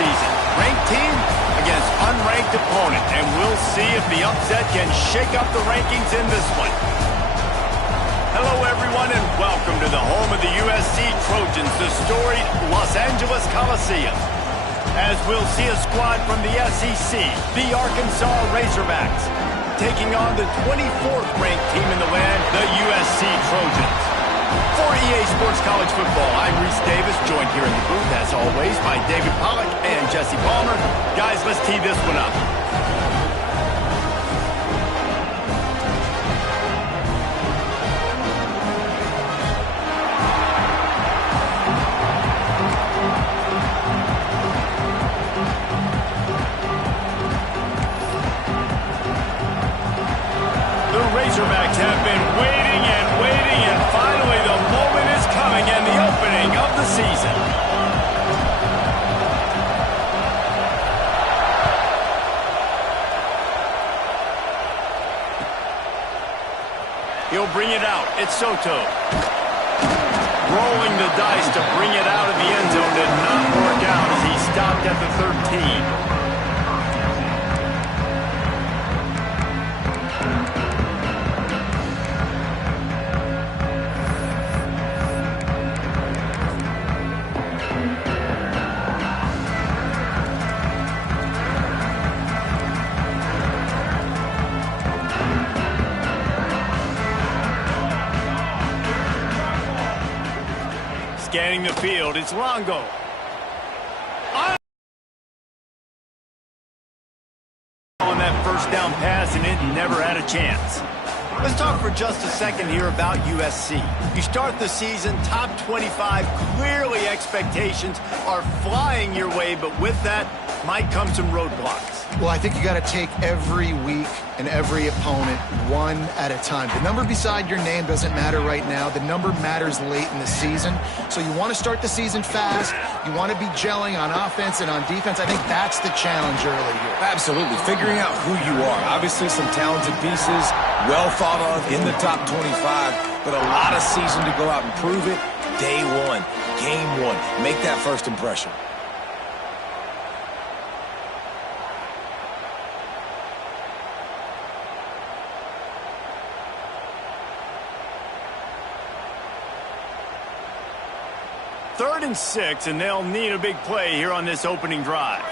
season. Ranked team against unranked opponent, and we'll see if the upset can shake up the rankings in this one. Hello, everyone, and welcome to the home of the USC Trojans, the storied Los Angeles Coliseum. As we'll see a squad from the SEC, the Arkansas Razorbacks, taking on the 24th ranked team in the land, the USC Trojans. For EA Sports College Football, I'm Reese Davis, joined here in the booth, as always, by David Pollack and Jesse Palmer. Guys, let's tee this one up. Razorbacks have been waiting and waiting, and finally the moment is coming and the opening of the season. He'll bring it out. It's Soto. Rolling the dice to bring it out of the end zone did not work out as he stopped at the 13. Scanning the field, it's Longo. On that first down pass, and it never had a chance. Let's talk for just a second here about USC. You start the season top 25. Clearly expectations are flying your way, but with that might come some roadblocks. Well, I think you got to take every week and every opponent one at a time. The number beside your name doesn't matter right now. The number matters late in the season. So you want to start the season fast. You want to be gelling on offense and on defense. I think that's the challenge early here. Absolutely. Figuring out who you are. Obviously some talented pieces, well thought of in the top 25, but a lot of season to go out and prove it. Day one, game one. Make that first impression. Third and 6, and they'll need a big play here on this opening drive.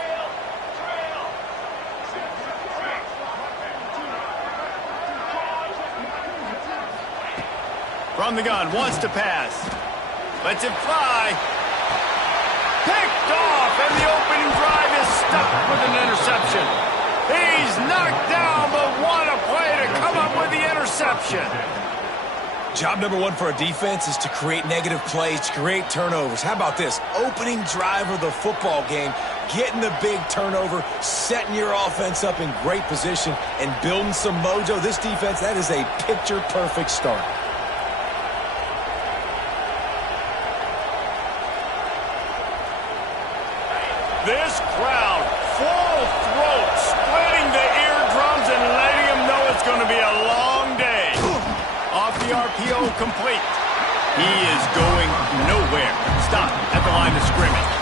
From the gun, wants to pass. Lets it fly. Picked off, and the opening drive is stuck with an interception. He's knocked down, but what a play to come up with the interception. Job number one for a defense is to create negative plays, to create turnovers. How about this? Opening drive of the football game, getting the big turnover, setting your offense up in great position, and building some mojo. This defense, that is a picture-perfect start. This crowd, full throat, splitting the eardrums and letting them know it's going to be a long day. Off the RPO, complete. He is going nowhere. Stop at the line of scrimmage.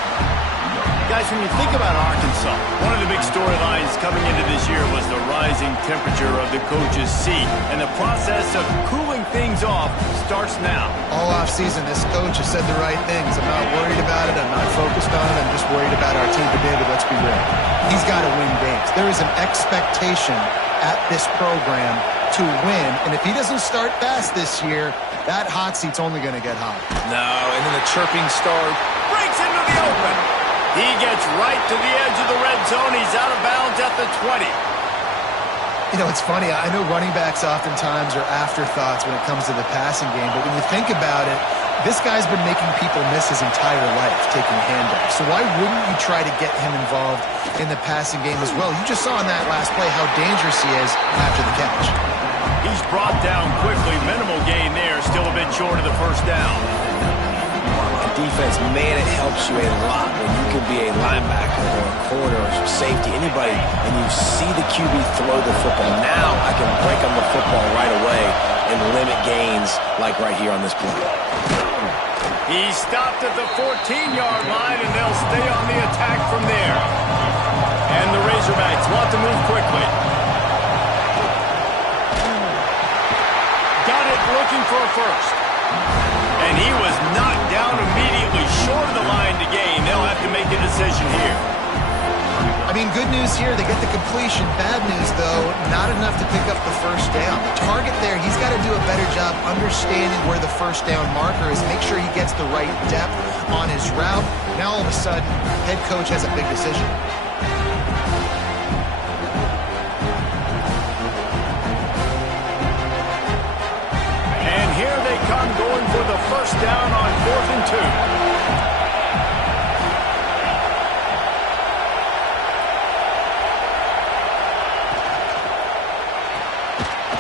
Guys, when you think about Arkansas, one of the big storylines coming into this year was the rising temperature of the coach's seat, and the process of cooling things off starts now. All offseason, this coach has said the right things. I'm not worried about it. I'm not focused on it. I'm just worried about our team. But David, let's be real. He's got to win games. There is an expectation at this program to win, and if he doesn't start fast this year, that hot seat's only going to get hot. No, and then the chirping start. Breaks into the open. He gets right to the edge of the red zone. He's out of bounds at the 20. You know, it's funny. I know running backs oftentimes are afterthoughts when it comes to the passing game, but when you think about it, this guy's been making people miss his entire life taking handoffs. So why wouldn't you try to get him involved in the passing game as well? You just saw in that last play how dangerous he is after the catch. He's brought down quickly. Minimal gain there. Still a bit short of the first down. Defense, man, it helps you a lot when you can be a linebacker or a corner or safety, anybody, and you see the QB throw the football. Now I can break on the football right away and limit gains like right here on this play. He stopped at the 14-yard line, and they'll stay on the attack from there. And the Razorbacks want to move quickly. Got it looking for a first. And he was knocked down immediately short of the line to gain. They'll have to make a decision here. I mean, good news here, they get the completion. Bad news, though, not enough to pick up the first down. The target there, he's got to do a better job understanding where the first down marker is, make sure he gets the right depth on his route. Now, all of a sudden, head coach has a big decision. And here they come going for the first down on 4th and 2.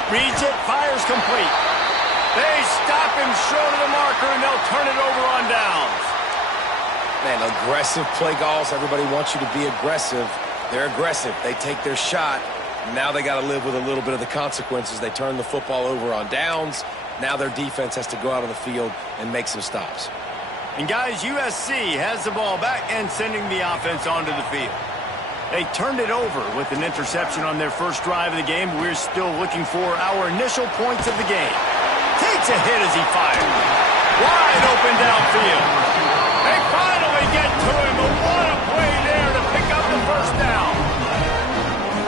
Reads it, fires complete. They stop him short of the marker, and they'll turn it over on downs. Man, aggressive play calls. Everybody wants you to be aggressive. They're aggressive. They take their shot. Now they got to live with a little bit of the consequences. They turn the football over on downs. Now their defense has to go out on the field and make some stops. And guys, USC has the ball back and sending the offense onto the field. They turned it over with an interception on their first drive of the game. We're still looking for our initial points of the game. Takes a hit as he fires. Wide open downfield. They finally get to him, but what a play there to pick up the first down.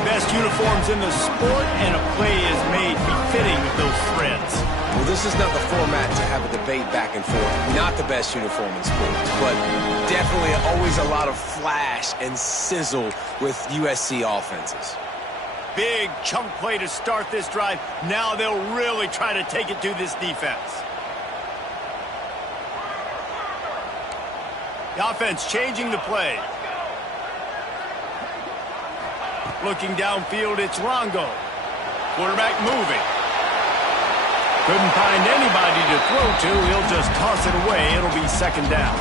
Best uniforms in the sport, and a play is made befitting of those threads. Well, this is not the format to have a debate back and forth. Not the best uniform in sports, but definitely always a lot of flash and sizzle with USC offenses. Big chunk play to start this drive. Now they'll really try to take it to this defense. The offense changing the play. Looking downfield, it's Longo. Quarterback moving. Couldn't find anybody to throw to. He'll just toss it away. It'll be second down.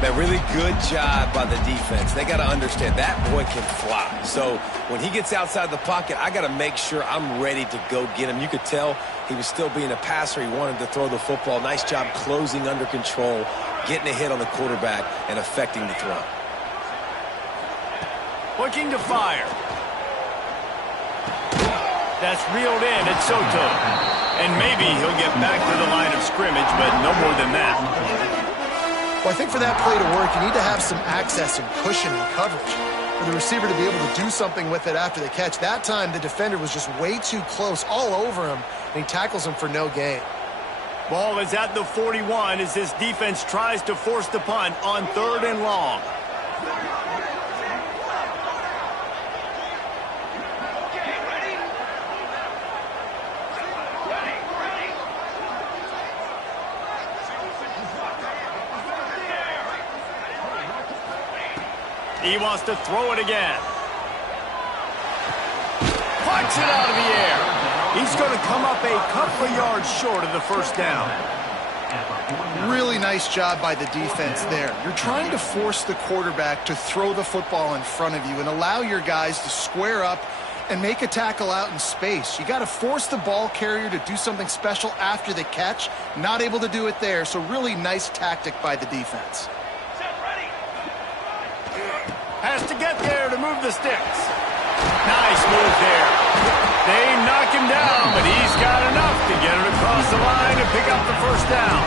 That really good job by the defense. They got to understand that boy can fly. So when he gets outside the pocket, I got to make sure I'm ready to go get him. You could tell he was still being a passer. He wanted to throw the football. Nice job closing under control, getting a hit on the quarterback, and affecting the throw. Looking to fire. That's reeled in. It's Soto. And maybe he'll get back to the line of scrimmage, but no more than that. Well, I think for that play to work, you need to have some access and cushion and coverage for the receiver to be able to do something with it after the catch. That time, the defender was just way too close, all over him, and he tackles him for no gain. Ball is at the 41 as this defense tries to force the punt on 3rd and long. He wants to throw it again. Punch it out of the air. He's going to come up a couple of yards short of the first down. Really nice job by the defense there. You're trying to force the quarterback to throw the football in front of you and allow your guys to square up and make a tackle out in space. You got to force the ball carrier to do something special after the catch. Not able to do it there, so really nice tactic by the defense. Has to get there to move the sticks. Nice move there. They knock him down, but he's got enough to get it across the line and pick up the first down.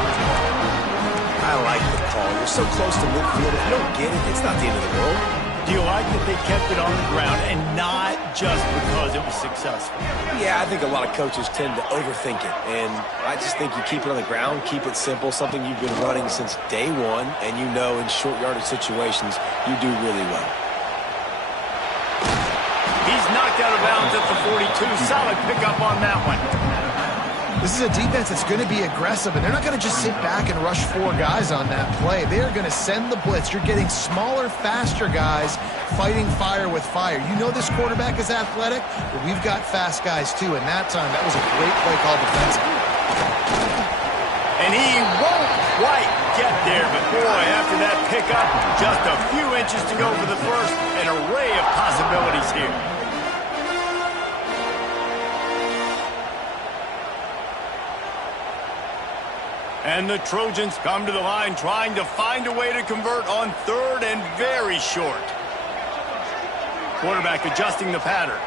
I like the call. You're so close to midfield. If you don't get it, it's not the end of the world. Do you like that they kept it on the ground and not just because it was successful? Yeah, I think a lot of coaches tend to overthink it. And I just think you keep it on the ground, keep it simple, something you've been running since day one, and you know in short yardage situations you do really well. He's knocked out of bounds at the 42. Solid pickup on that one. This is a defense that's going to be aggressive, and they're not going to just sit back and rush 4 guys on that play. They are going to send the blitz. You're getting smaller, faster guys fighting fire with fire. You know this quarterback is athletic, but we've got fast guys too, and that time, that was a great play call defensively. And he won't quite get there, but boy, after that pickup, just a few inches to go for the first, an array of possibilities here. And the Trojans come to the line trying to find a way to convert on third and very short. Quarterback adjusting the pattern.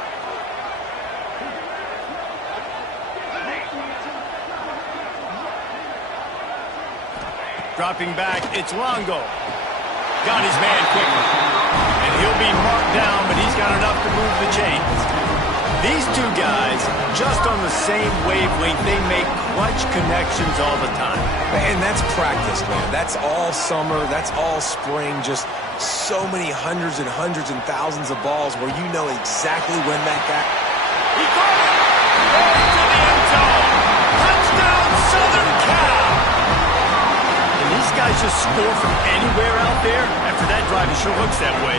Dropping back, it's Longo. Got his man quickly. And he'll be marked down, but he's got enough to move the chains. These two guys, just on the same wavelength, they make clutch connections all the time. And that's practice, man. That's all summer. That's all spring. Just so many hundreds and thousands of balls where you know exactly when that guy... He caught it! Right to the end zone! Touchdown, Southern Cal! And these guys just score from anywhere out there. After that drive, it sure looks that way.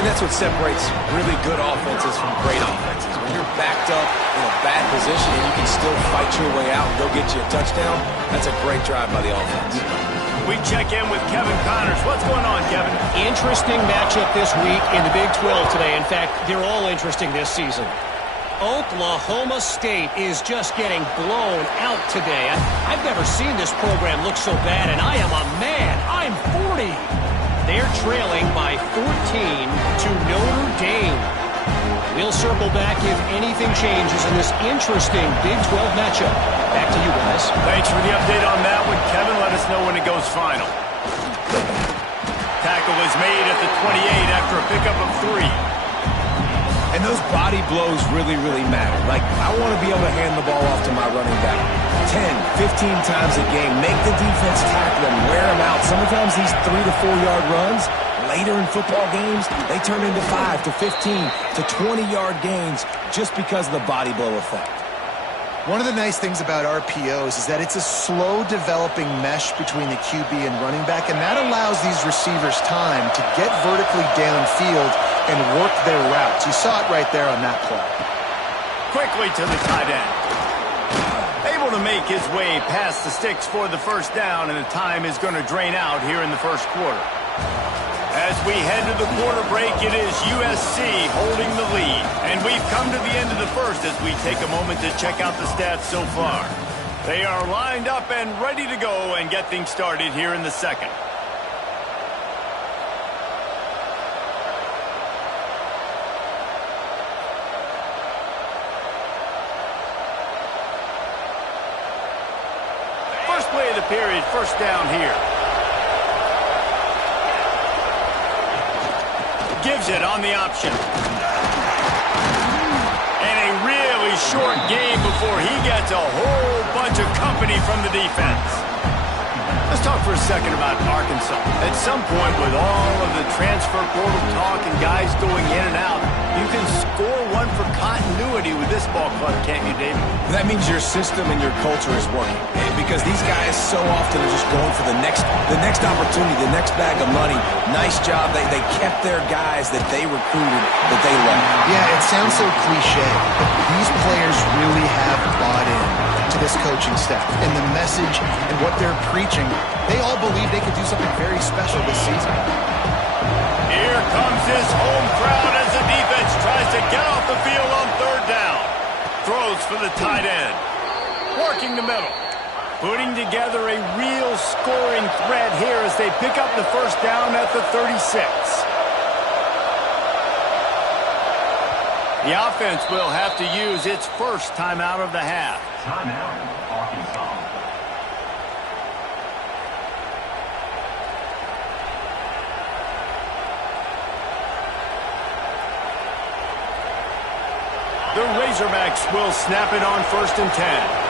And that's what separates really good offenses from great offenses. When you're backed up in a bad position and you can still fight your way out and go get you a touchdown, that's a great drive by the offense. We check in with Kevin Connors. What's going on, Kevin? Interesting matchup this week in the Big 12 today. In fact, they're all interesting this season. Oklahoma State is just getting blown out today. I've never seen this program look so bad, and I am a man. I'm 40. They're trailing by 14 to Notre Dame. We'll circle back if anything changes in this interesting Big 12 matchup. Back to you guys. Thanks for the update on that one, Kevin. Let us know when it goes final. Tackle is made at the 28 after a pickup of 3. And those body blows really, really matter. Like, I want to be able to hand the ball off to my running back 10, 15 times a game. Make the defense tackle him, wear him out. Sometimes these 3 to 4 yard runs, later in football games, they turn into 5 to 15 to 20-yard gains just because of the body blow effect. One of the nice things about RPOs is that it's a slow developing mesh between the QB and running back, and that allows these receivers time to get vertically downfield and work their routes. You saw it right there on that play. Quickly to the tight end. Able to make his way past the sticks for the first down, and the time is going to drain out here in the first quarter. As we head to the quarter break, it is USC holding the lead. And we've come to the end of the first as we take a moment to check out the stats so far. They are lined up and ready to go and get things started here in the second. First play of the period, first down here. Gives it on the option. And a really short game before he gets a whole bunch of company from the defense. Let's talk for a second about Arkansas. At some point, with all of the transfer portal talk and guys going in and out, you can score one for continuity with this ball club, can't you, David? That means your system and your culture is working. Because these guys so often are just going for the next opportunity, the next bag of money. Nice job. They kept their guys that they recruited, that they loved. Yeah, it sounds so cliche, but these players really have bought in to this coaching staff. And the message and what they're preaching, they all believe they could do something very special this season. Here comes his home crowd as the defense tries to get off the field on third down. Throws for the tight end. Working the middle. Putting together a real scoring threat here as they pick up the first down at the 36. The offense will have to use its first timeout of the half. Timeout, Arkansas. The Razorbacks will snap it on 1st and 10.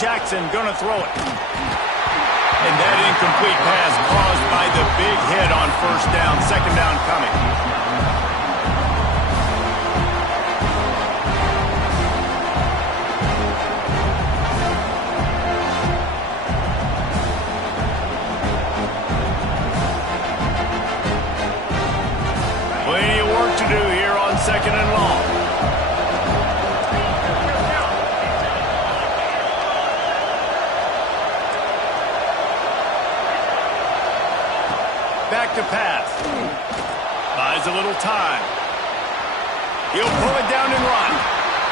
Jackson gonna throw it. And that incomplete pass caused by the big hit on first down. Second down coming. Plenty of work to do here on second and long. Back to pass. Buys a little time. He'll pull it down and run.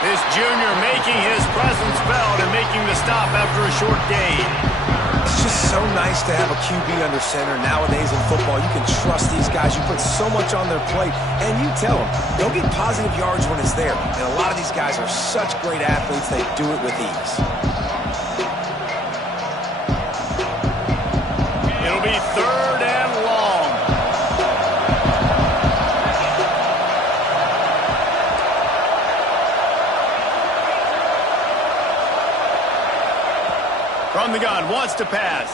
This junior making his presence felt and making the stop after a short gain. It's just so nice to have a QB under center. Nowadays in football, you can trust these guys. You put so much on their plate, and you tell them, go get positive yards when it's there. And a lot of these guys are such great athletes, they do it with ease. It'll be 3rd and long. From the gun, wants to pass.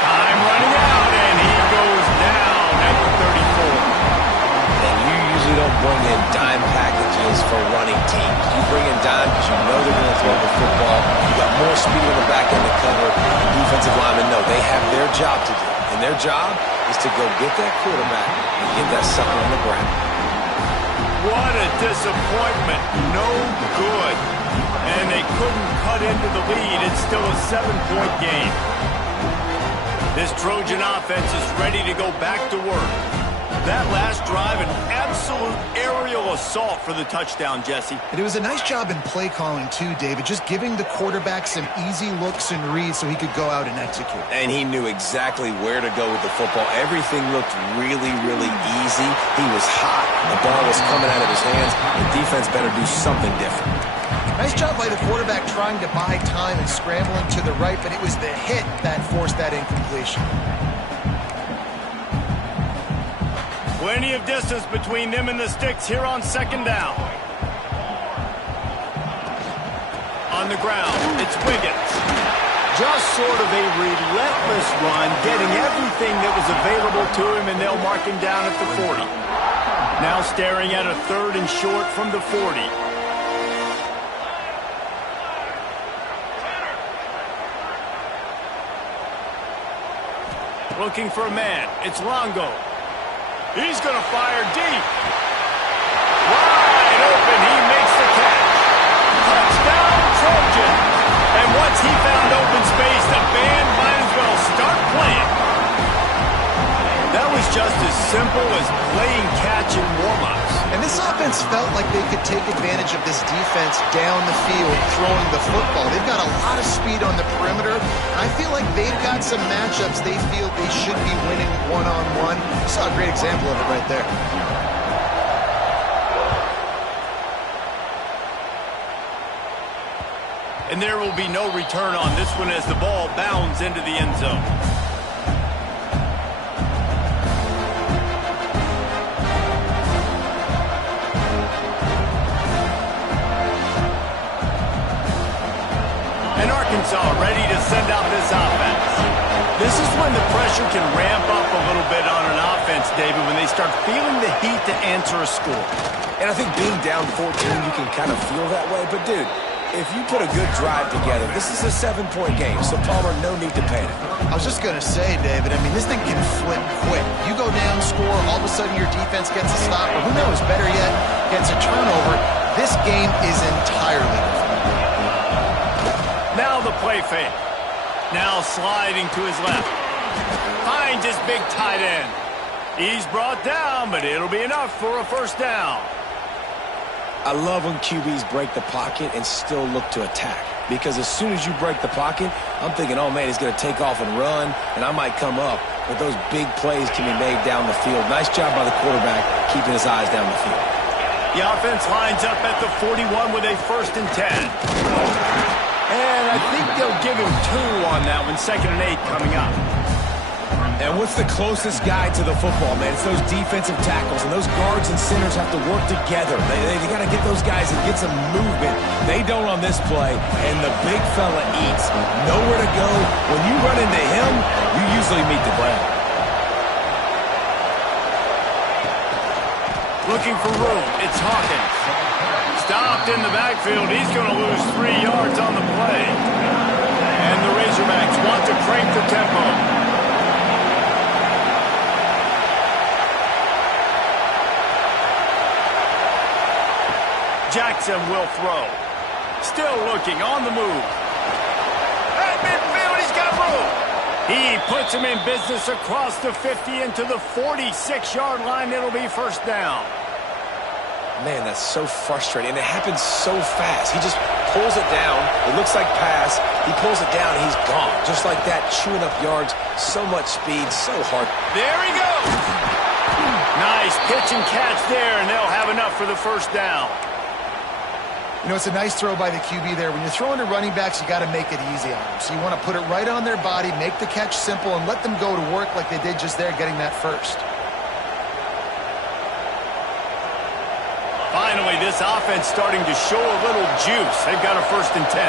Time running out, and he goes down at the 34. And you usually don't bring in dime packages for running teams. You bring in dime because you know they're going to throw the football. You got more speed on the back end to cover. The defensive linemen know they have their job to do. And their job is to go get that quarterback and get that sucker on the ground. What a disappointment. No good. And they couldn't cut into the lead. It's still a 7-point game. This Trojan offense is ready to go back to work. That last drive, an absolute aerial assault for the touchdown, Jesse. And it was a nice job in play calling too, David, just giving the quarterback some easy looks and reads so he could go out and execute. And he knew exactly where to go with the football. Everything looked really, really easy. He was hot. The ball was coming out of his hands. The defense better do something different. Nice job by the quarterback trying to buy time and scrambling to the right, but it was the hit that forced that incompletion. Plenty of distance between them and the sticks here on 2nd down. On the ground, it's Wiggins. Just sort of a relentless run, getting everything that was available to him, and they'll mark him down at the 40. Now staring at a 3rd and short from the 40. Looking for a man. It's Longo. He's going to fire deep. Wide open. He makes the catch. Touchdown, Trojans. And once he found open space, the band might as well start playing. That was just as simple as playing catch in warm-ups. And this offense felt like they could take advantage of this defense down the field, throwing the football. They've got a lot of speed on the perimeter. I feel like they've got some matchups they feel they should be winning one-on-one. You saw a great example of it right there. And there will be no return on this one as the ball bounds into the end zone. And Arkansas ready to send out this offense. This is when the pressure can ramp up a little bit on an offense, David, when they start feeling the heat to answer a score. And I think being down 14, you can kind of feel that way. But, dude, if you put a good drive together, this is a 7-point game. So, Palmer, no need to panic. I was just going to say, David, I mean, this thing can flip quick. You go down, score, all of a sudden your defense gets a stop, or who knows, better yet, gets a turnover. This game is entirely different. Now the play fake. Now sliding to his left. Finds his big tight end. He's brought down, but it'll be enough for a 1st down. I love when QBs break the pocket and still look to attack. Because as soon as you break the pocket, I'm thinking, oh, man, he's going to take off and run, and I might come up. But those big plays can be made down the field. Nice job by the quarterback keeping his eyes down the field. The offense lines up at the 41 with a 1st and 10. And I think they'll give him 2 on that one. 2nd and 8 coming up. And what's the closest guy to the football, man? It's those defensive tackles, and those guards and centers have to work together. They got to get those guys and get some movement. They don't on this play, and the big fella eats. Nowhere to go. When you run into him, you usually meet the ground. Looking for room. It's Hawkins. Stopped in the backfield. He's going to lose 3 yards on the play. And the Razorbacks want to crank the tempo. Jackson will throw. Still looking on the move. At midfield, he's got room. He puts him in business across the 50 into the 46-yard line. It'll be 1st down. Man, that's so frustrating, and it happens so fast. He just pulls it down. It looks like pass. He pulls it down, and he's gone. Just like that, chewing up yards. So much speed, so hard. There he goes. Nice pitch and catch there, and they'll have enough for the first down. You know, it's a nice throw by the QB there. When you're throwing to running backs, you got to make it easy on them. So you want to put it right on their body, make the catch simple, and let them go to work like they did just there, getting that first. Finally, this offense starting to show a little juice. They've got a 1st and 10.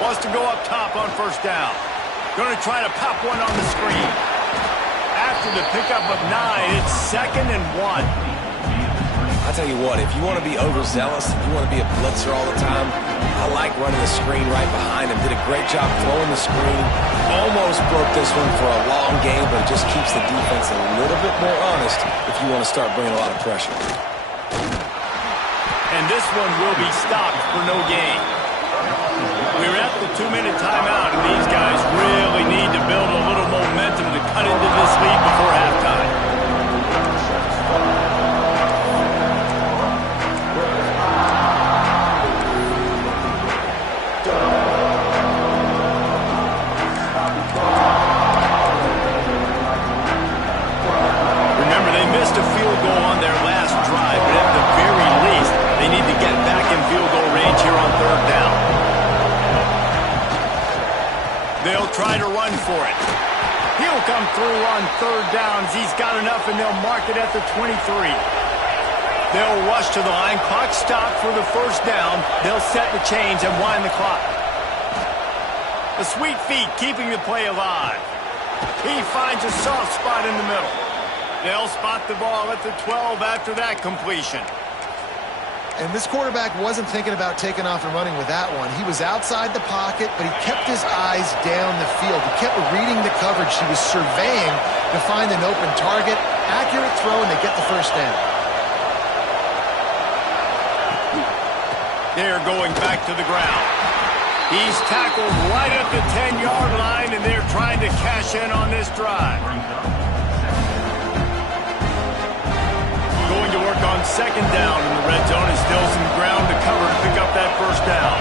Wants to go up top on first down. Going to try to pop one on the screen. After the pickup of 9, it's 2nd and 1. I'll tell you what, if you want to be overzealous, if you want to be a blitzer all the time, I like running the screen right behind him. Did a great job throwing the screen. Almost broke this one for a long game, but it just keeps the defense a little bit more honest if you want to start bringing a lot of pressure. And this one will be stopped for no gain. We're at the 2-minute timeout, and these guys really need to build a little momentum to cut into this lead before halftime. A field goal on their last drive, but at the very least, they need to get back in field goal range here on 3rd down. They'll try to run for it. He'll come through on 3rd downs. He's got enough, and they'll mark it at the 23. They'll rush to the line. Clock stopped for the 1st down. They'll set the chains and wind the clock. The sweet feet keeping the play alive. He finds a soft spot in the middle. They'll spot the ball at the 12 after that completion. And this quarterback wasn't thinking about taking off and running with that one. He was outside the pocket, but he kept his eyes down the field. He kept reading the coverage. He was surveying to find an open target. Accurate throw, and they get the 1st down. They're going back to the ground. He's tackled right at the 10-yard line, and they're trying to cash in on this drive. Going to work on 2nd down in the red zone, and still some ground to cover to pick up that 1st down.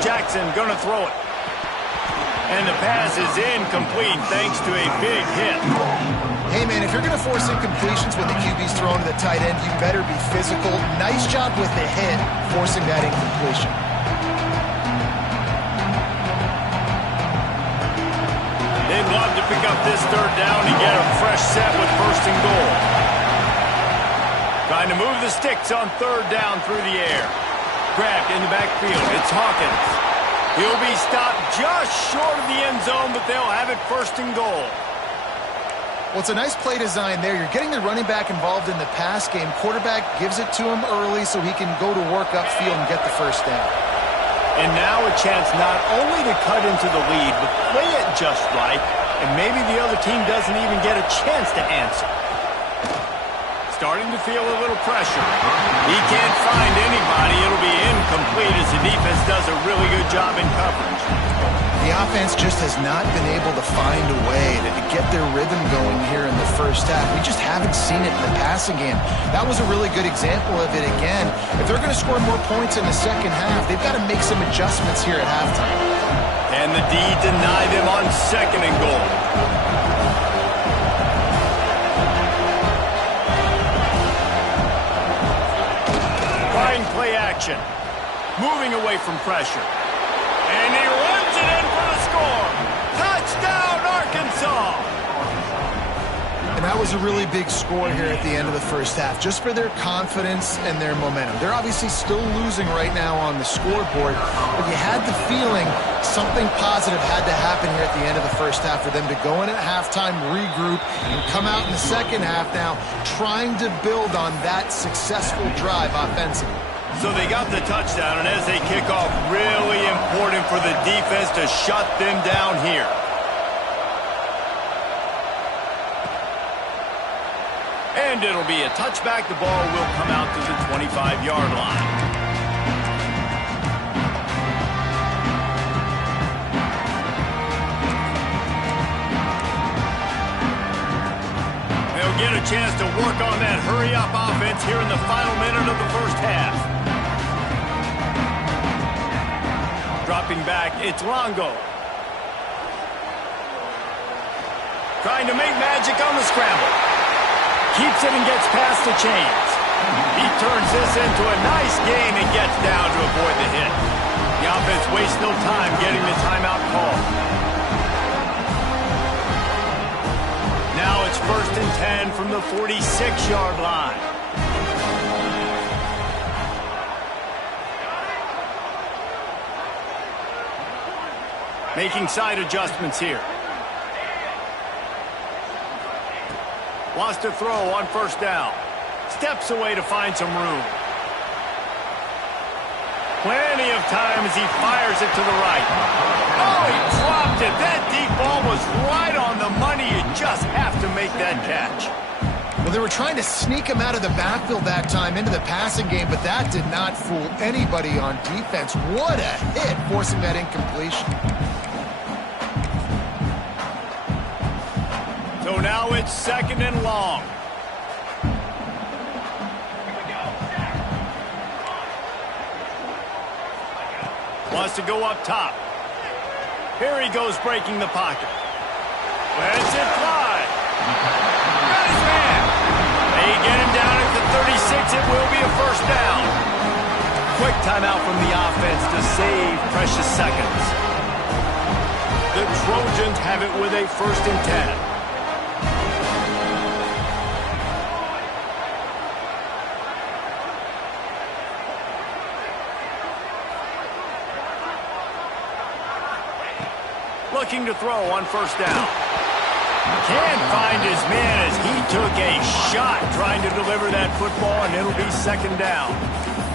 Jackson going to throw it. And the pass is incomplete thanks to a big hit. Hey, man, if you're going to force incompletions when the QB's thrown to the tight end, you better be physical. Nice job with the hit, forcing that incompletion. They'd love to pick up this 3rd down and get a fresh set with 1st and goal. Trying to move the sticks on 3rd down through the air. Grabbed in the backfield. It's Hawkins. He'll be stopped just short of the end zone, but they'll have it 1st and goal. Well, it's a nice play design there. You're getting the running back involved in the pass game. Quarterback gives it to him early so he can go to work upfield and get the 1st down. And now a chance not only to cut into the lead, but play it just right, and maybe the other team doesn't even get a chance to answer. Starting to feel a little pressure. He can't find anybody. It'll be incomplete as the defense does a really good job in coverage. The offense just has not been able to find a way to get their rhythm going here in the 1st half. We just haven't seen it in the passing game. That was a really good example of it again. If they're going to score more points in the 2nd half, they've got to make some adjustments here at halftime. And the D deny them on 2nd and goal. Play action. Moving away from pressure. And he runs it in for the score. Touchdown, Arkansas! And that was a really big score here at the end of the 1st half, just for their confidence and their momentum. They're obviously still losing right now on the scoreboard, but you had the feeling something positive had to happen here at the end of the 1st half for them to go in at halftime, regroup, and come out in the 2nd half now trying to build on that successful drive offensively. So they got the touchdown, and as they kick off, really important for the defense to shut them down here. And it'll be a touchback. The ball will come out to the 25-yard line. get a chance to work on that hurry-up offense here in the final minute of the first half. Dropping back, it's Longo. Trying to make magic on the scramble. Keeps it and gets past the chains. He turns this into a nice gain and gets down to avoid the hit. The offense wastes no time getting the timeout call. Now it's 1st and 10 from the 46-yard line. Making side adjustments here. Wants to throw on 1st down. Steps away to find some room. Plenty of time as he fires it to the right. Oh, he dropped it. That deep ball was right on the money. You just have to make that catch. Well, they were trying to sneak him out of the backfield that time into the passing game, but that did not fool anybody on defense. What a hit, forcing that incompletion. So now it's 2nd and long. Wants to go up top. Here he goes breaking the pocket. Lets it fly. Got his man. They get him down at the 36. It will be a 1st down. Quick timeout from the offense to save precious seconds. The Trojans have it with a 1st and 10. Looking to throw on 1st down. Can't find his man as he took a shot trying to deliver that football, and it'll be 2nd down.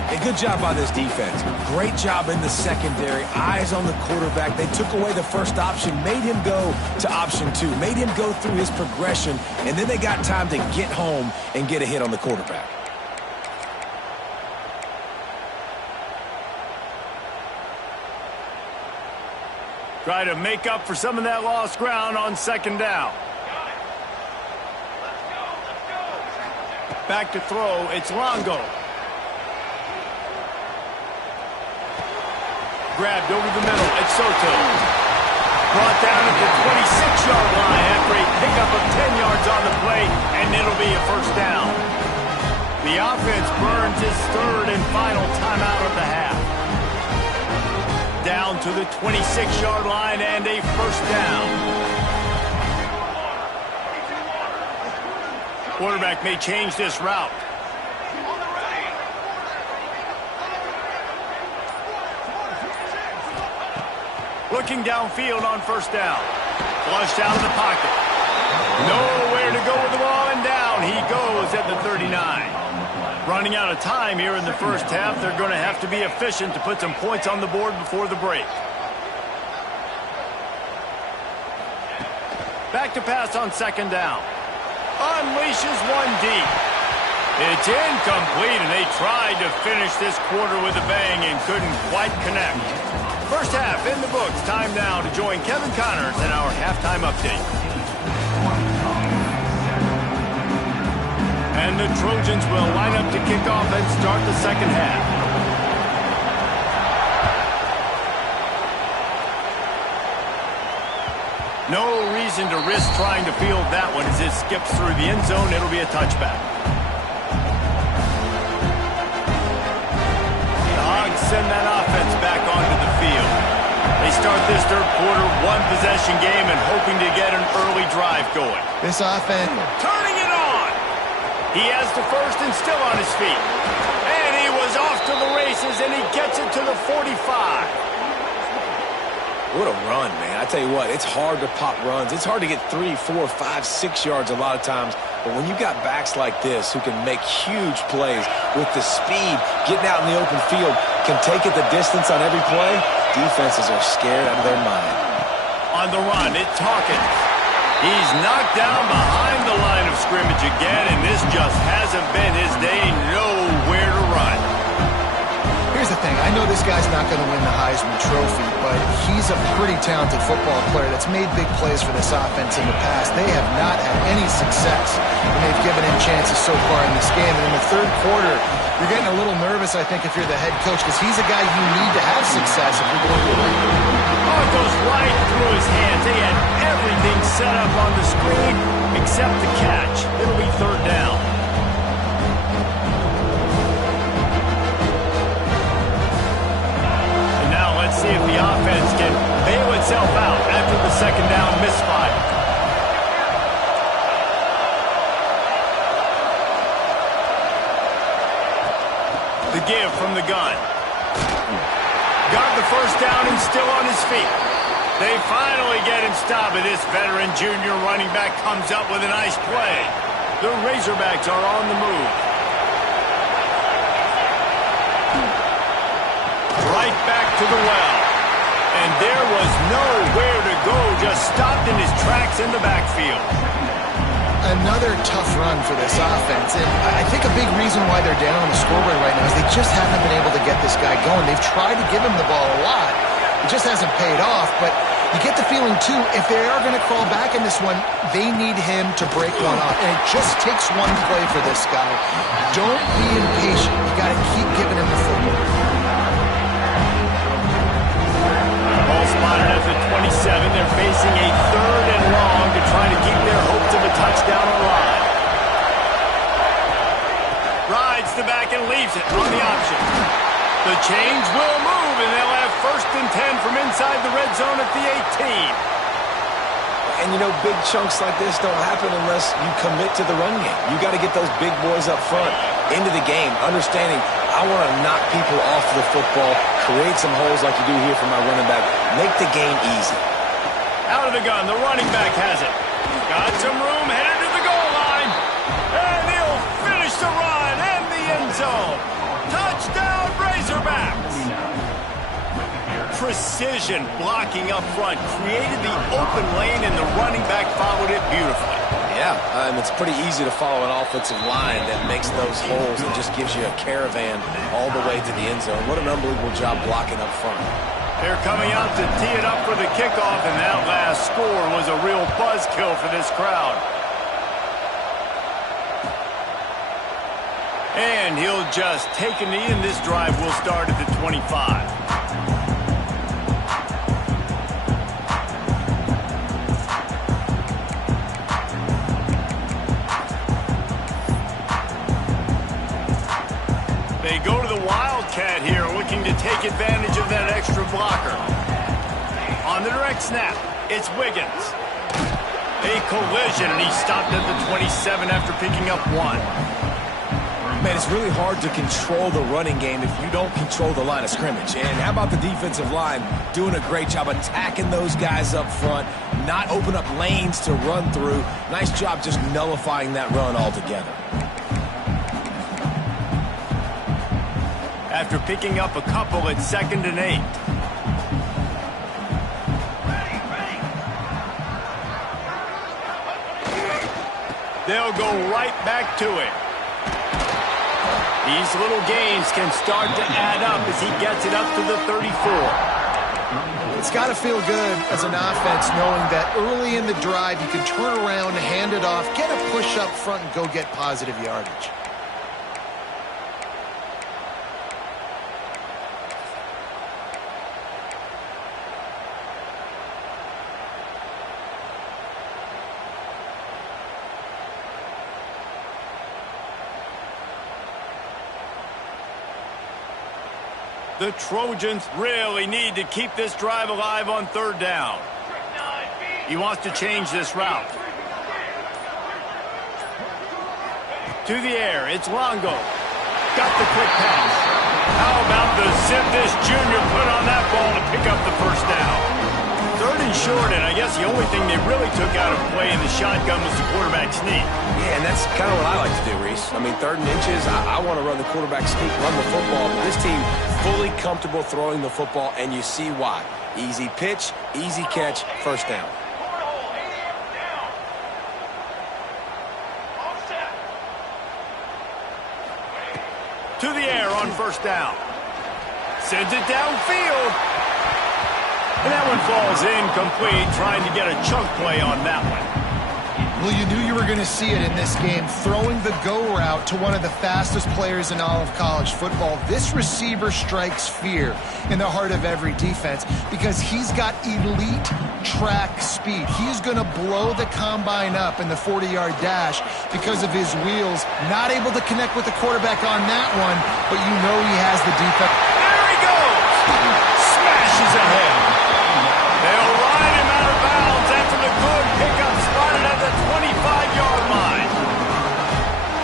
A good job by this defense. Great job in the secondary. Eyes on the quarterback. They took away the first option, made him go to option 2, made him go through his progression, and then they got time to get home and get a hit on the quarterback. Try to make up for some of that lost ground on 2nd down. Back to throw, it's Longo. Grabbed over the middle, it's Soto. Brought down at the 26-yard line after a pickup of 10 yards on the play, and it'll be a 1st down. The offense burns its 3rd and final timeout of the half. Down to the 26-yard line and a 1st down. Quarterback may change this route. Looking downfield on 1st down. Flushed out of the pocket. Nowhere to go with the ball, and down he goes at the 39. Running out of time here in the first half. They're going to have to be efficient to put some points on the board before the break. Back to pass on 2nd down. Unleashes one deep. It's incomplete, and they tried to finish this quarter with a bang and couldn't quite connect. First half in the books. Time now to join Kevin Connors in our halftime update. And the Trojans will line up to kick off and start the 2nd half. No reason to risk trying to field that one as it skips through the end zone. It'll be a touchback. The Hogs send that offense back onto the field. They start this 3rd quarter one-possession game and hoping to get an early drive going. This offense Turning it on! He has the 1st and still on his feet. And he was off to the races, and he gets it to the 45. What a run, man. I tell you what, it's hard to pop runs. It's hard to get 3, 4, 5, 6 yards a lot of times. But when you've got backs like this who can make huge plays with the speed, getting out in the open field, can take it the distance on every play, defenses are scared out of their mind. On the run, it's Hawkins. He's knocked down behind the line of scrimmage again, and this just hasn't been his day. Nowhere to run. Here's the thing. I know this guy's not going to win the Heisman Trophy, but he's a pretty talented football player that's made big plays for this offense in the past. They have not had any success when they've given him chances so far in this game. And in the third quarter, you're getting a little nervous, I think, if you're the head coach, because he's a guy you need to have success if you're going to win. Oh, it goes right through his hands. They had everything set up on the screen except the catch. It'll be third down. And now let's see if the offense can bail itself out after the second down misfire. The give from the gun. Got the first down and still on his feet. They finally get him stopped, but this veteran junior running back comes up with a nice play. The Razorbacks are on the move. Right back to the well. And there was nowhere to go, just stopped in his tracks in the backfield. Another tough run for this offense, and I think a big reason why they're down on the scoreboard right now is they just haven't been able to get this guy going. They've tried to give him the ball a lot. It just hasn't paid off, but you get the feeling, too, if they are going to crawl back in this one, they need him to break one off, and it just takes one play for this guy. Don't be impatient. You got to keep giving him the football. Ball spotted at the 27. They're facing a third and long to try to keep their hopes of a touchdown alive. Rides the back and leaves it on the option. The change will move, and they'll have first and 10 from inside the red zone at the 18. And, you know, big chunks like this don't happen unless you commit to the run game. You got to get those big boys up front into the game, understanding I want to knock people off the football, create some holes like you do here for my running back, make the game easy. Out of the gun, the running back has it. Got some room, headed to the goal line. And he'll finish the run and the end zone. Touchdown, Razorbacks! Precision blocking up front created the open lane, and the running back followed it beautifully. Yeah, it's pretty easy to follow an offensive line that makes those holes and just gives you a caravan all the way to the end zone. What an unbelievable job blocking up front. They're coming out to tee it up for the kickoff, and that last score was a real buzzkill for this crowd. And he'll just take a knee, and this drive will start at the 25. They go to the Wildcat here, looking to take advantage of that extra blocker. On the direct snap, it's Wiggins. A collision, and he stopped at the 27 after picking up one. Man, it's really hard to control the running game if you don't control the line of scrimmage. And how about the defensive line doing a great job attacking those guys up front, not open up lanes to run through. Nice job just nullifying that run altogether. After picking up a couple at 2nd and 8. They'll go right back to it. These little gains can start to add up as he gets it up to the 34. It's got to feel good as an offense knowing that early in the drive you can turn around, hand it off, get a push up front, and go get positive yardage. The Trojans really need to keep this drive alive on 3rd down. He wants to change this route. To the air, it's Longo. Got the quick pass. How about the zip this junior put on that ball to pick up the first down? 3rd and short, and I guess the only thing they really took out of play in the shotgun was the quarterback sneak. Yeah, and that's kind of what I like to do, Reese. I mean, 3rd and inches, I want to run the quarterback sneak, run the football, but this team fully comfortable throwing the football, and you see why. Easy pitch, easy catch, first down. To the air on 1st down. Sends it downfield. And that one falls incomplete, trying to get a chunk play on that one. Well, you knew you were going to see it in this game, throwing the go route to one of the fastest players in all of college football. This receiver strikes fear in the heart of every defense because he's got elite track speed. He's going to blow the combine up in the 40-yard dash because of his wheels. Not able to connect with the quarterback on that one, but you know he has the defense. There he goes! Smashes ahead. They'll ride him out of bounds after the good pickup spotted at the 25-yard line.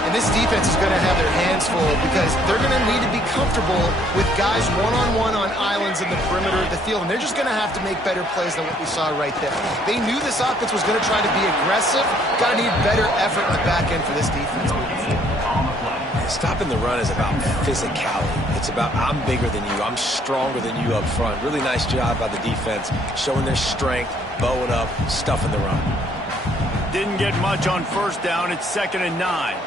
And this defense is going to have their hands full because they're going to need to be comfortable with guys one-on-one on islands in the perimeter of the field, and they're just going to have to make better plays than what we saw right there. They knew this offense was going to try to be aggressive. Got to need better effort in the back end for this defense moving forward. Stopping the run is about physicality. It's about I'm bigger than you, I'm stronger than you up front. Really nice job by the defense, showing their strength, bowing up, stuffing the run. Didn't get much on first down. It's 2nd and 9.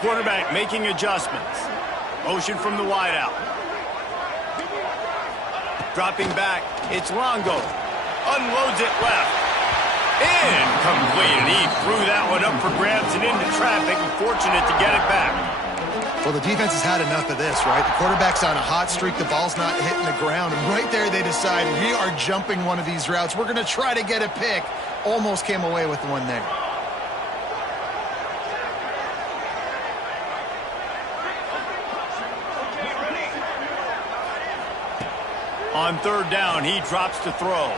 Quarterback making adjustments. Motion from the wideout. Dropping back, it's Longo. Unloads it left. Incomplete, and he threw that one up for grabs and into traffic, and fortunate to get it back. Well, the defense has had enough of this, right? The quarterback's on a hot streak. The ball's not hitting the ground. And right there, they decide, we are jumping one of these routes. We're going to try to get a pick. Almost came away with one there. On 3rd down, he drops to throw.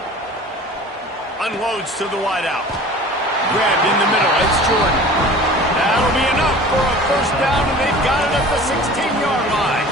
Unloads to the wideout. Grabbed in the middle. It's Jordan. That'll be enough for a first down, and they've got it at the 16-yard line.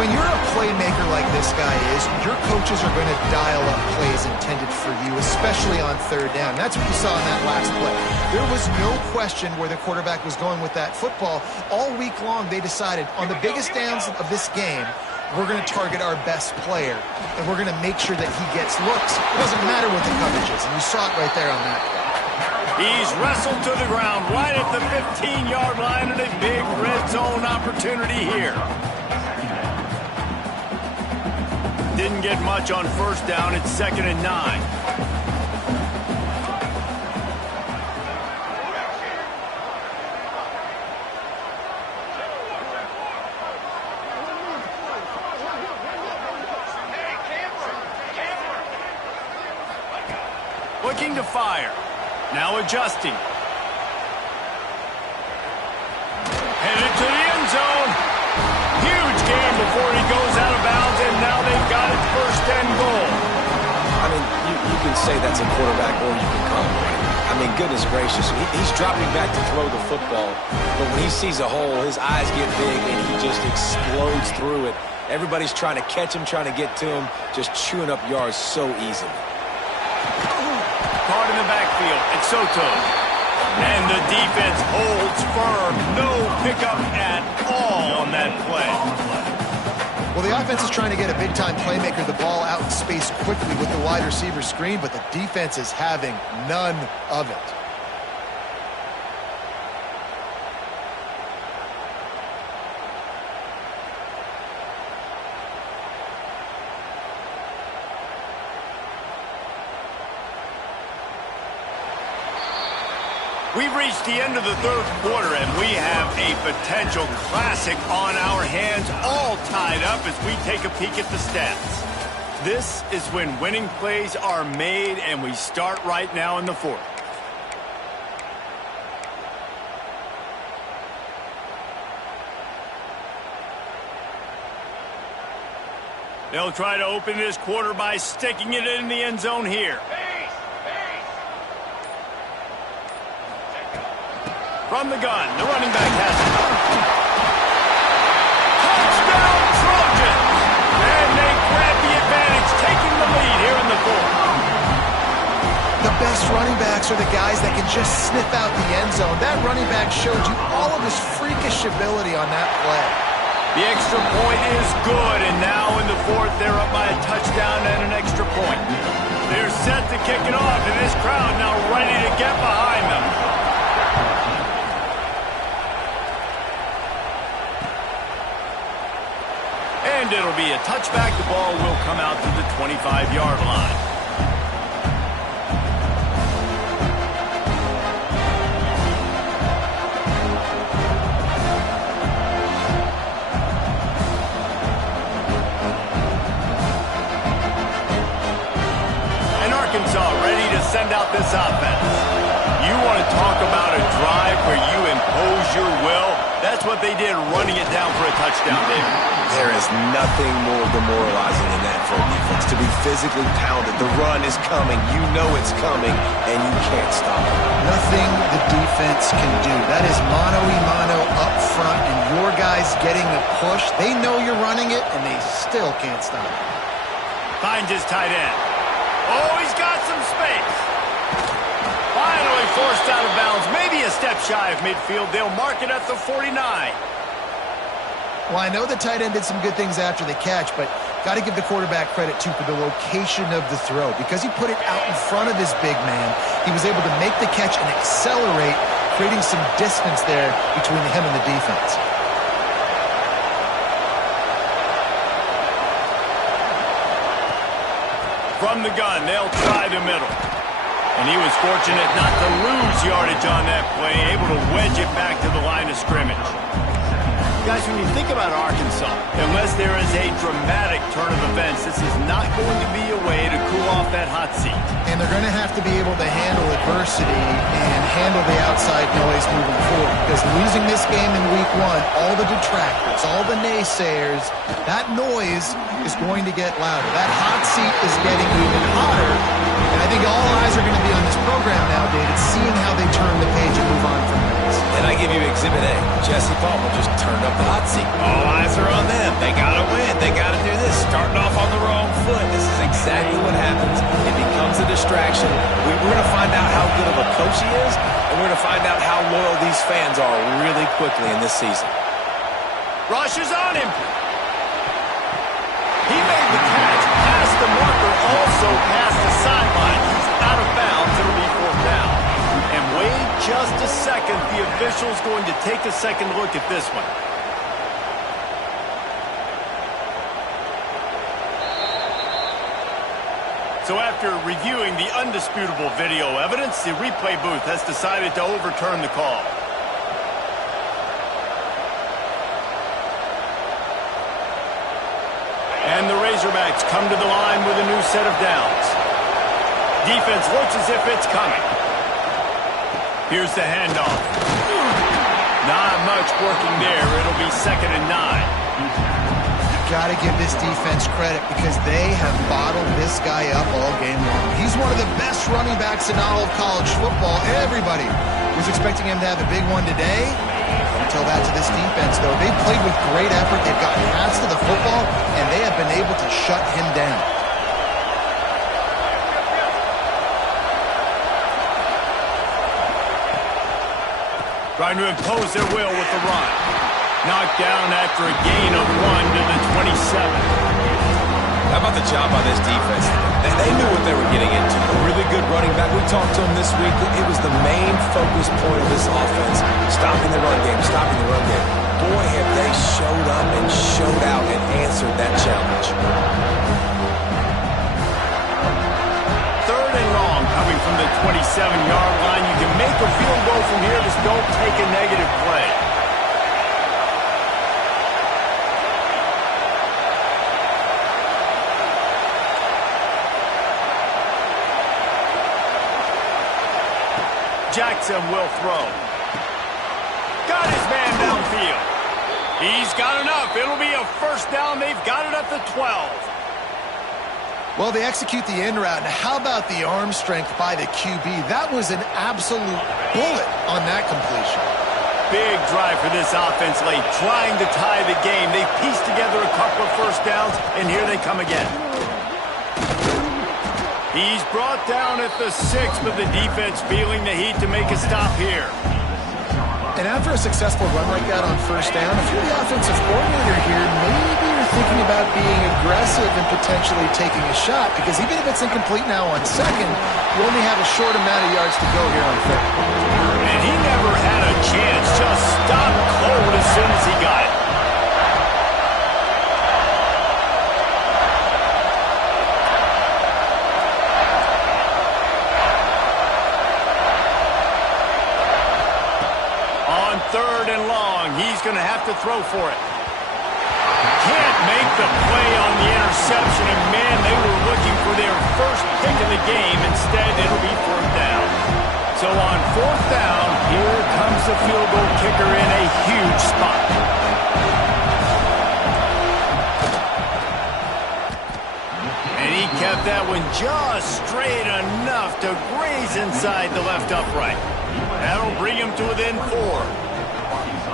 When you're a playmaker like this guy is, your coaches are going to dial up plays intended for you, especially on 3rd down. That's what you saw in that last play. There was no question where the quarterback was going with that football. All week long, they decided on the biggest downs of this game, we're going to target our best player, and we're going to make sure that he gets looks. It doesn't matter what the coverage is, and you saw it right there on that play. He's wrestled to the ground right at the 15-yard line, and a big red zone opportunity here. Didn't get much on first down. It's 2nd and 9. Looking to fire. Now adjusting. Headed to the end zone. Huge gain before he goes out of bounds, and now they've got it 1st and goal. I mean, you can say that's a quarterback, or you can call it. I mean, goodness gracious. He's dropping back to throw the football, but when he sees a hole, his eyes get big, and he just explodes through it. Everybody's trying to catch him, trying to get to him, just chewing up yards so easily. Caught in the backfield. It's Soto. And the defense holds firm. No pickup at all on that play. Well, the offense is trying to get a big-time playmaker the ball out in space quickly with the wide receiver screen, but the defense is having none of it. We've reached the end of the 3rd quarter, and we have a potential classic on our hands, all tied up as we take a peek at the stats. This is when winning plays are made, and we start right now in the 4th. They'll try to open this quarter by sticking it in the end zone here. From the gun, the running back has it. Touchdown, Trojans! And they grab the advantage, taking the lead here in the 4th. The best running backs are the guys that can just sniff out the end zone. That running back showed you all of his freakish ability on that play. The extra point is good, and now in the fourth, they're up by a touchdown and an extra point. They're set to kick it off, and this crowd now ready to get behind them. And it'll be a touchback. The ball will come out to the 25-yard line. Ncaa ready to send out this offense. You want to talk about a drive where you impose your will? That's what they did, running it down for a touchdown, David. There is nothing more demoralizing than that for a defense. To be physically pounded, the run is coming, you know it's coming, and you can't stop it. Nothing the defense can do. That is mano-a-mano up front, and your guys getting the push. They know you're running it, and they still can't stop it. Finds his tight end. Oh, he's got some space. Finally forced out of bounds. Maybe a step shy of midfield. They'll mark it at the 49. Well, I know the tight end did some good things after the catch, but got to give the quarterback credit, too, for the location of the throw. Because he put it out in front of his big man, he was able to make the catch and accelerate, creating some distance there between him and the defense. From the gun, they'll try the middle. And he was fortunate not to lose yardage on that play, able to wedge it back to the line of scrimmage. Guys, when you think about Arkansas, unless there is a dramatic turn of events, this is not going to be a way to cool off that hot seat. And they're going to have to be able to handle adversity and handle the outside noise moving forward. Because losing this game in week one, all the detractors, all the naysayers, that noise is going to get louder. That hot seat is getting even hotter. And I think all eyes are going to be on this program now, David, seeing how they turn the page and move on from this. And I give you Exhibit A. Jesse Palmer just turned up the hot seat. All eyes are on them. They got to win. They got to do this. Starting off on the wrong foot. This is exactly what happens. It becomes a distraction. We're going to find out how good of a coach he is, and we're going to find out how loyal these fans are really quickly in this season. Rush is on him. He made the catch, past the marker, also past the sideline. He's out of bounds. It'll be fourth down. And wait just a second. The official's going to take a second look at this one. So after reviewing the undisputable video evidence, the replay booth has decided to overturn the call. And the Razorbacks come to the line with a new set of downs. Defense looks as if it's coming. Here's the handoff. Not much working there. It'll be 2nd and 9. You've got to give this defense credit because they have bottled this guy up all game long. He's one of the best running backs in all of college football. Everybody was expecting him to have a big one today. Until that to this defense, though. They've played with great effort. They've gotten paths to the football, and they have been able to shut him down. Trying to impose their will with the run. Knocked down after a gain of 1 to the 27. How about the job on this defense? They knew what they were getting into. A really good running back. We talked to him this week. It was the main focus point of this offense. Stopping the run game, stopping the run game. Boy, have they showed up and showed out and answered that challenge. 3rd and long coming from the 27-yard line. You can make a field goal from here. Just don't take a negative play. Jackson will throw. Got his man downfield. He's got enough. It'll be a first down. They've got it at the 12. Well, they execute the end route. Now, how about the arm strength by the QB? That was an absolute bullet on that completion. Big drive for this offense late, trying to tie the game. They pieced together a couple of first downs, and here they come again. He's brought down at the 6, but the defense feeling the heat to make a stop here. And after a successful run like that on first down, if you're the offensive coordinator here, maybe you're thinking about being aggressive and potentially taking a shot, because even if it's incomplete now on second, you only have a short amount of yards to go here on third. And he never had a chance, just stopped cold as soon as he got it. Third and long. He's going to have to throw for it. Can't make the play on the interception, and man, they were looking for their first pick of the game. Instead, it'll be fourth down. So on fourth down, here comes the field goal kicker in a huge spot. And he kept that one just straight enough to graze inside the left upright. That'll bring him to within 4.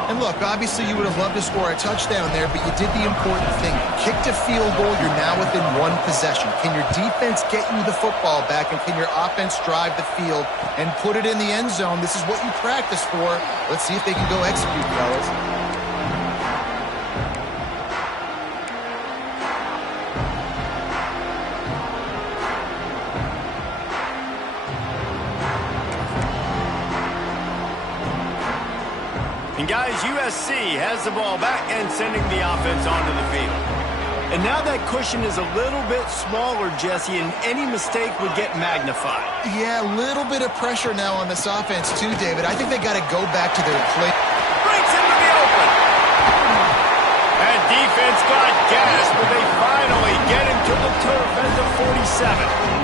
And look, obviously you would have loved to score a touchdown there, but you did the important thing. Kicked a field goal, you're now within one possession. Can your defense get you the football back, and can your offense drive the field and put it in the end zone? This is what you practice for. Let's see if they can go execute, fellas. And guys, USC has the ball back and sending the offense onto the field. And now that cushion is a little bit smaller, Jesse, and any mistake would get magnified. Yeah, a little bit of pressure now on this offense too, David. I think they got to go back to their play. Breaks into the open. That defense got gas, but they finally get him to the turf at the 47.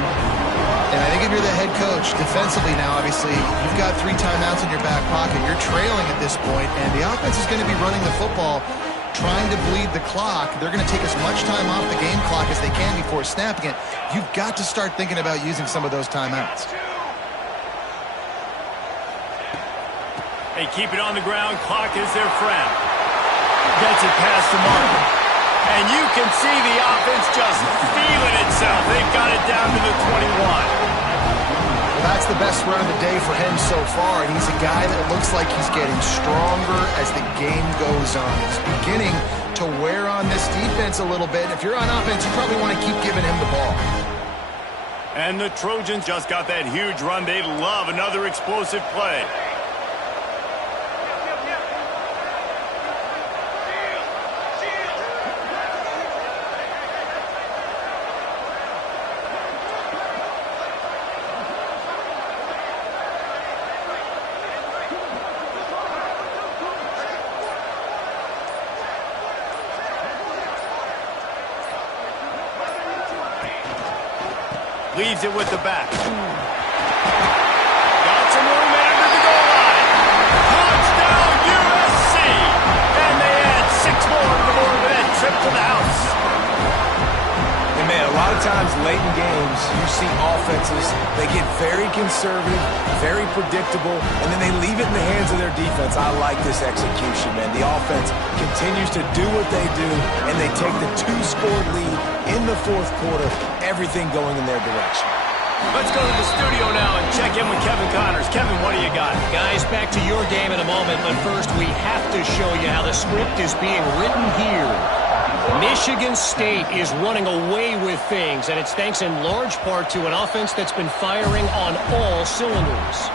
And I think if you're the head coach, defensively now, obviously, you've got 3 timeouts in your back pocket. You're trailing at this point, and the offense is going to be running the football, trying to bleed the clock. They're going to take as much time off the game clock as they can before snapping it. You've got to start thinking about using some of those timeouts. They keep it on the ground. Clock is their friend. Gets it past the mark. And you can see the offense just feeling itself. They've got it down to the 21. Well, that's the best run of the day for him so far, and he's a guy that looks like he's getting stronger as the game goes on. He's beginning to wear on this defense a little bit. If you're on offense, you probably want to keep giving him the ball. And the Trojans just got that huge run. They love another explosive play. Leaves it with the back. Got some room under the goal line. Touchdown, USC! And they add 6 more to the board with that trip to the house. And man, a lot of times late in games, you see offenses, they get very conservative, very predictable, and then they leave it in the hands of their defense. I like this execution, man. The offense continues to do what they do, and they take the 2-score lead in the fourth quarter, everything going in their direction. Let's go to the studio now and check in with Kevin Connors. Kevin, what do you got? Guys, back to your game in a moment, but first we have to show you how the script is being written here. Michigan State is running away with things, and it's thanks in large part to an offense that's been firing on all cylinders.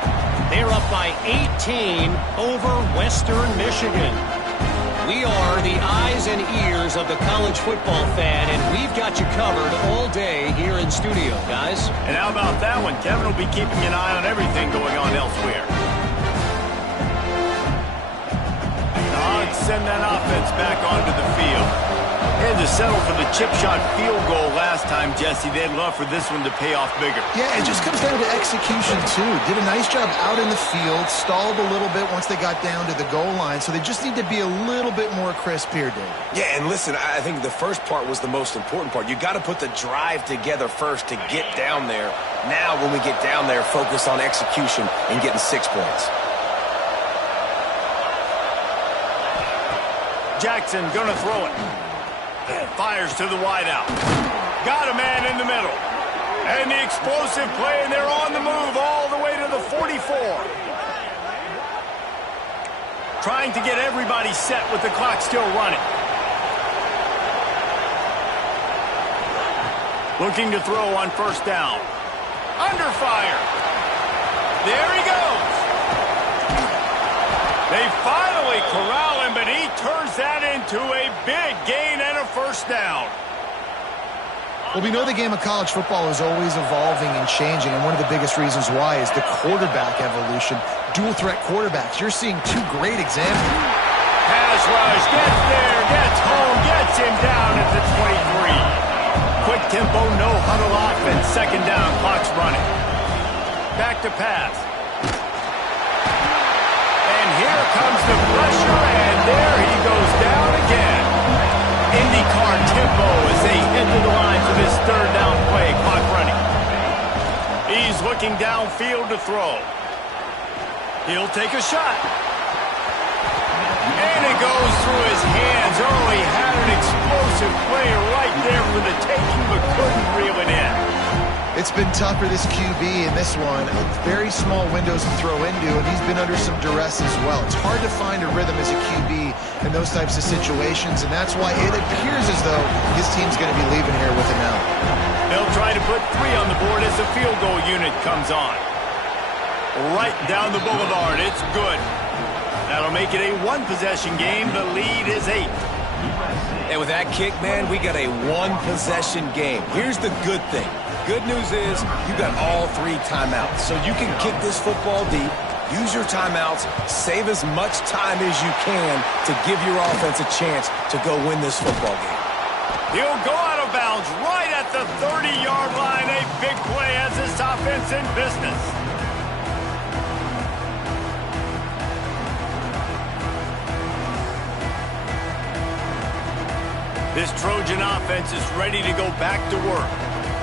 They're up by 18 over Western Michigan. We are the eyes and ears of the college football fan, and we've got you covered all day here in studio, guys. And how about that one? Kevin will be keeping an eye on everything going on elsewhere. The Hogs send that offense back onto the field. They had to settle for the chip shot field goal last time, Jesse. They'd love for this one to pay off bigger. Yeah, it just comes down to execution, too. Did a nice job out in the field, stalled a little bit once they got down to the goal line, so they just need to be a little bit more crisp here, Dave. Yeah, and listen, I think the first part was the most important part. You got to put the drive together first to get down there. Now, when we get down there, focus on execution and getting 6 points. Jackson gonna throw it. Fires to the wideout. Got a man in the middle. And the explosive play, and they're on the move all the way to the 44. trying to get everybody set with the clock still running. Looking to throw on first down. Under fire. There he goes. They finally corral him, but he turns that into a big gain and a first down. Well, we know the game of college football is always evolving and changing, and one of the biggest reasons why is the quarterback evolution. Dual-threat quarterbacks. You're seeing two great examples. Pass rush, gets there, gets home, gets him down at the 23. Quick tempo, no huddle offense. Second down, clock's running. Back to pass. And here comes the pressure, and there he goes down again. IndyCar tempo as they head to the line for this third down play. Clock running. He's looking downfield to throw. He'll take a shot. And it goes through his hands. Oh, he had an explosive play right there for the taking, but couldn't reel it in. It's been tough for this QB in this one. Very small windows to throw into, and he's been under some duress as well. It's hard to find a rhythm as a QB in those types of situations, and that's why it appears as though his team's going to be leaving here with an L. They'll try to put 3 on the board as the field goal unit comes on. Right down the boulevard. It's good. That'll make it a one-possession game. The lead is 8. And with that kick, man, we got a one-possession game. Here's the good thing. Good news is you got all 3 timeouts. So you can kick this football deep, use your timeouts, save as much time as you can to give your offense a chance to go win this football game. He'll go out of bounds right at the 30-yard line. A big play as this offense in business. This Trojan offense is ready to go back to work.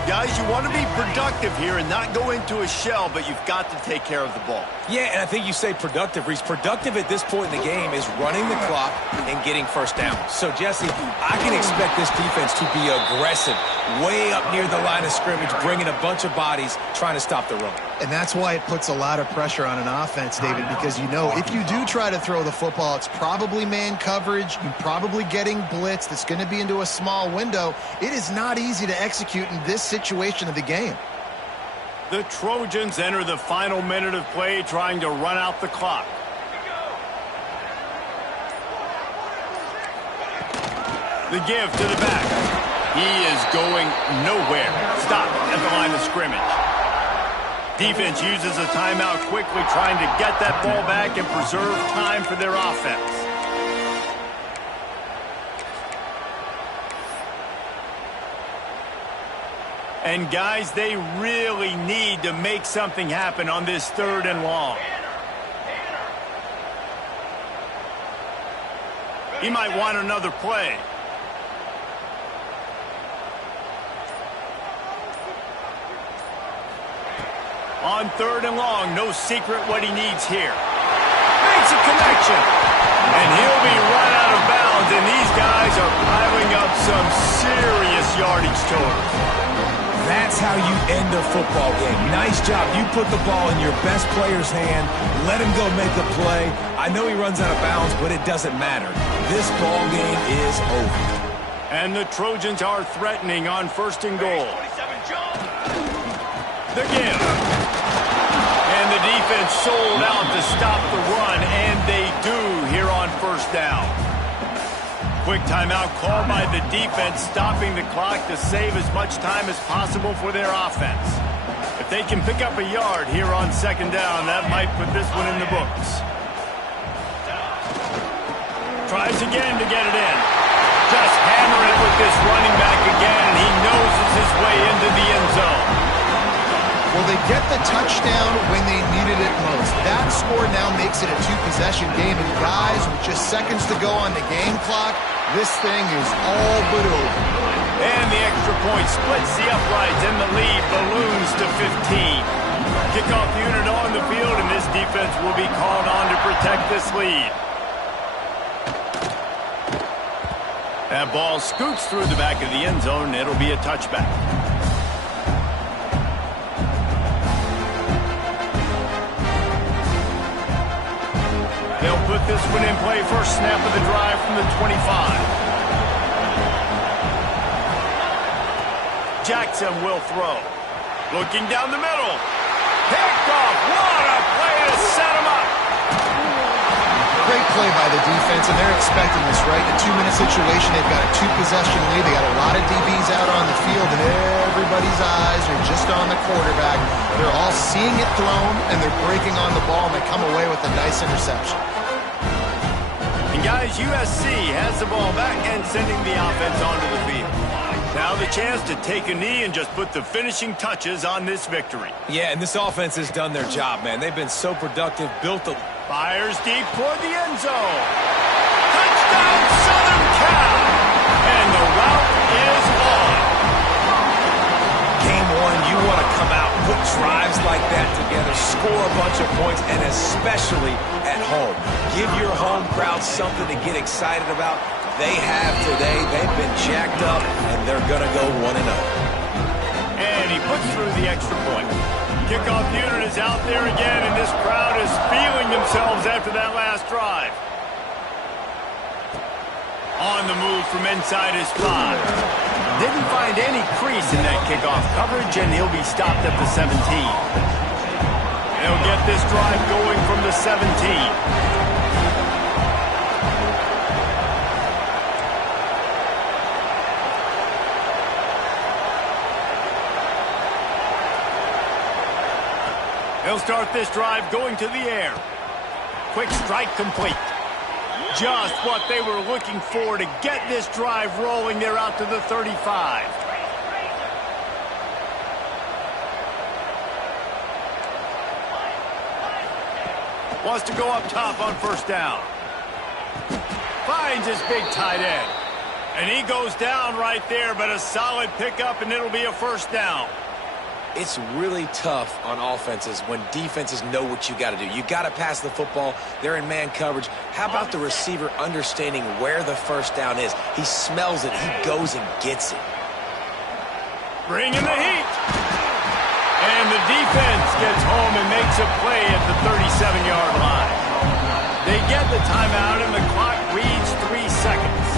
Guys, you want to be productive here and not go into a shell, but you've got to take care of the ball. Yeah, and I think you say productive, Reese. Productive at this point in the game is running the clock and getting first down. So, Jesse, I can expect this defense to be aggressive, way up near the line of scrimmage, bringing a bunch of bodies, trying to stop the run. And that's why it puts a lot of pressure on an offense, David, because you know if you do try to throw the football, it's probably man coverage. You're probably getting blitz that's going to be into a small window. It is not easy to execute in this situation of the game. The Trojans enter the final minute of play trying to run out the clock. The give to the back. He is going nowhere. Stop at the line of scrimmage. Defense uses a timeout quickly, trying to get that ball back and preserve time for their offense. And guys, they really need to make something happen on this 3rd and long. He might want another play. On 3rd and long, no secret what he needs here. Makes a connection. And he'll be run out of bounds, and these guys are piling up some serious yardage totals. That's how you end a football game. Nice job. You put the ball in your best player's hand. Let him go make a play. I know he runs out of bounds, but it doesn't matter. This ball game is over. And the Trojans are threatening on 1st and goal. The give. And the defense sold out to stop the run, and they do here on 1st down. Quick timeout called by the defense, stopping the clock to save as much time as possible for their offense. If they can pick up a yard here on 2nd down, that might put this one in the books. Tries again to get it in. Just hammer it with this running back again, and he noses his way into the end zone. Well, they get the touchdown when they needed it most. That score now makes it a 2-possession game. And guys, with just seconds to go on the game clock, this thing is all but over. And the extra point splits the uprights, and the lead balloons to 15. Kickoff unit on the field, and this defense will be called on to protect this lead. That ball scoots through the back of the end zone, and it'll be a touchback. They'll put this one in play. First snap of the drive from the 25. Jackson will throw. Looking down the middle. Picked off. What a play to set him up. Great play by the defense, and they're expecting this, right? In a 2-minute situation, they've got a 2-possession lead. They got a lot of DBs out on the field, and everybody's eyes are just on the quarterback. They're all seeing it thrown, and they're breaking on the ball, and they come away with a nice interception. And guys, USC has the ball back and sending the offense onto the field. Now the chance to take a knee and just put the finishing touches on this victory. Yeah, and this offense has done their job, man. They've been so productive, built a... Fires deep toward the end zone. Touchdown, Southern Cal! And the route is on. Game one, you want to come out, put drives like that together, score a bunch of points, and especially at home. Give your home crowd something to get excited about. They have today. They've been jacked up, and they're going to go 1-0. And he puts through the extra point. Kickoff unit is out there again, and this crowd is feeling themselves after that last drive. On the move from inside his 5. Didn't find any crease in that kickoff coverage, and he'll be stopped at the 17. They'll get this drive going from the 17. They'll start this drive going to the air. Quick strike complete. Just what they were looking for to get this drive rolling. They're out to the 35. Wants to go up top on first down. Finds his big tight end. And he goes down right there, but a solid pickup, and it'll be a first down. It's really tough on offenses when defenses know what you got to do. You got to pass the football. They're in man coverage. How about the receiver understanding where the first down is? He smells it. He goes and gets it. Bringing the heat. And the defense gets home and makes a play at the 37-yard line. They get the timeout, and the clock reads 3 seconds.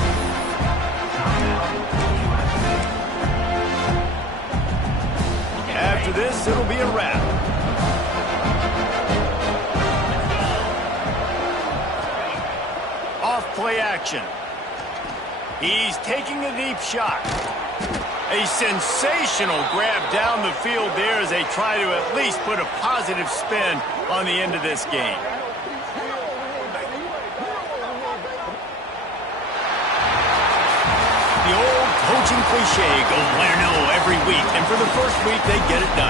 After this, it'll be a wrap. Off play action. He's taking a deep shot. A sensational grab down the field there as they try to at least put a positive spin on the end of this game. The old coaching cliche, go 1-0 every week, and for the first week, they get it done.